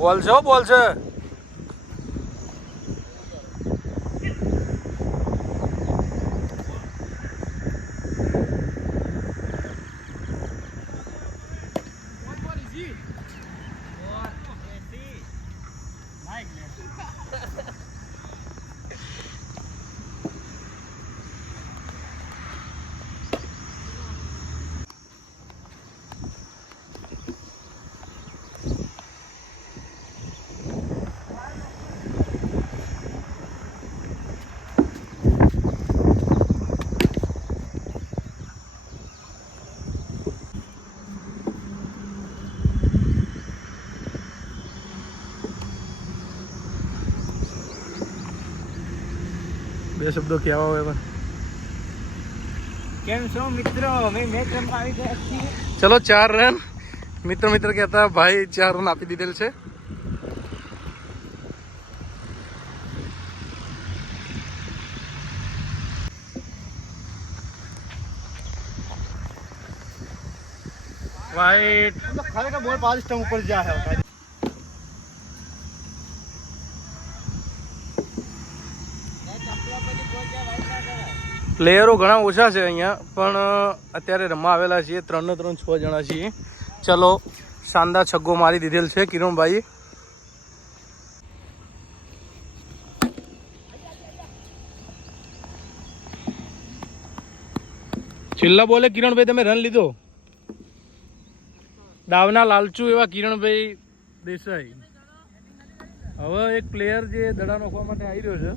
બોલ છે બોલ છે. બે શબ્દો કહેવા હોય પણ કેમ છો મિત્રો? મેચ રમવા આવી ગયા છીએ. ચલો 4 રન. મિત્ર કહેતા ભાઈ 4 રન આપી દીધેલ છે. वाइट खड़े का बॉल 5 स्टंप ऊपर जा है. પ્લેયરો ઘણા ઓછા છે અહીંયા, પણ અત્યારે રમવા આવેલા છીએ 3 ને 3 6 જણા છીએ. ચલો શાનદાર છગ્ગો મારી દીધેલ છે કિરણભાઈ. છેલ્લા બોલે કિરણભાઈ તમે રન લીધો. દાવના લાલચુ એવા કિરણભાઈ દેસાઈ. હવે એક પ્લેયર જે દડા નાખવા માટે આવી રહ્યો છે,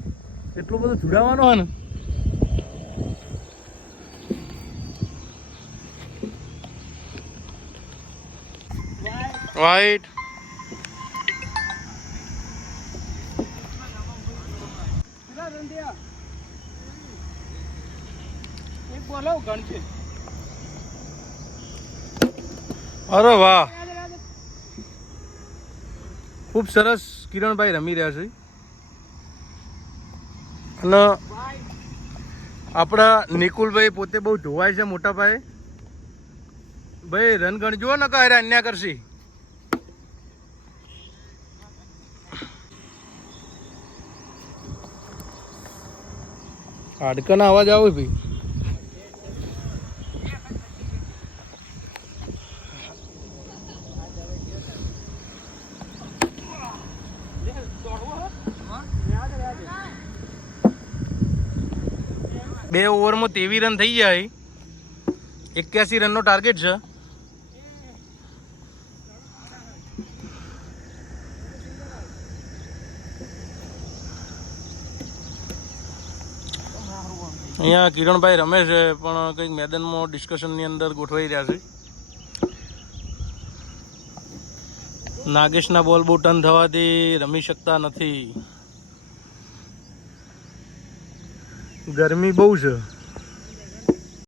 એટલો બધો જોડાવાનો હે ને. वाइट अरे वाह, खूब सरस किरणभाई रमी रह्या छे. અને આપણા નિકુલભાઈ પોતે બહુ ધોવાય છે મોટા ભાઈ. ભાઈ રન ગણજો ને કાંઈ અન્યા કરશી. હાડકાના અવાજ આવે ભાઈ. બે ઓવરમાં 23 રન થઈ જાય. 81 રનનો ટાર્ગેટ છે. અહીંયા કિરણભાઈ રમે છે, પણ કંઈક મેદાનમાં ડિસ્કશનની અંદર ગોઠવાઈ રહ્યા છે. નાગેશના બોલ બહુ ટર્ન થવાથી રમી શકતા નથી. ગરમી બહુ છે.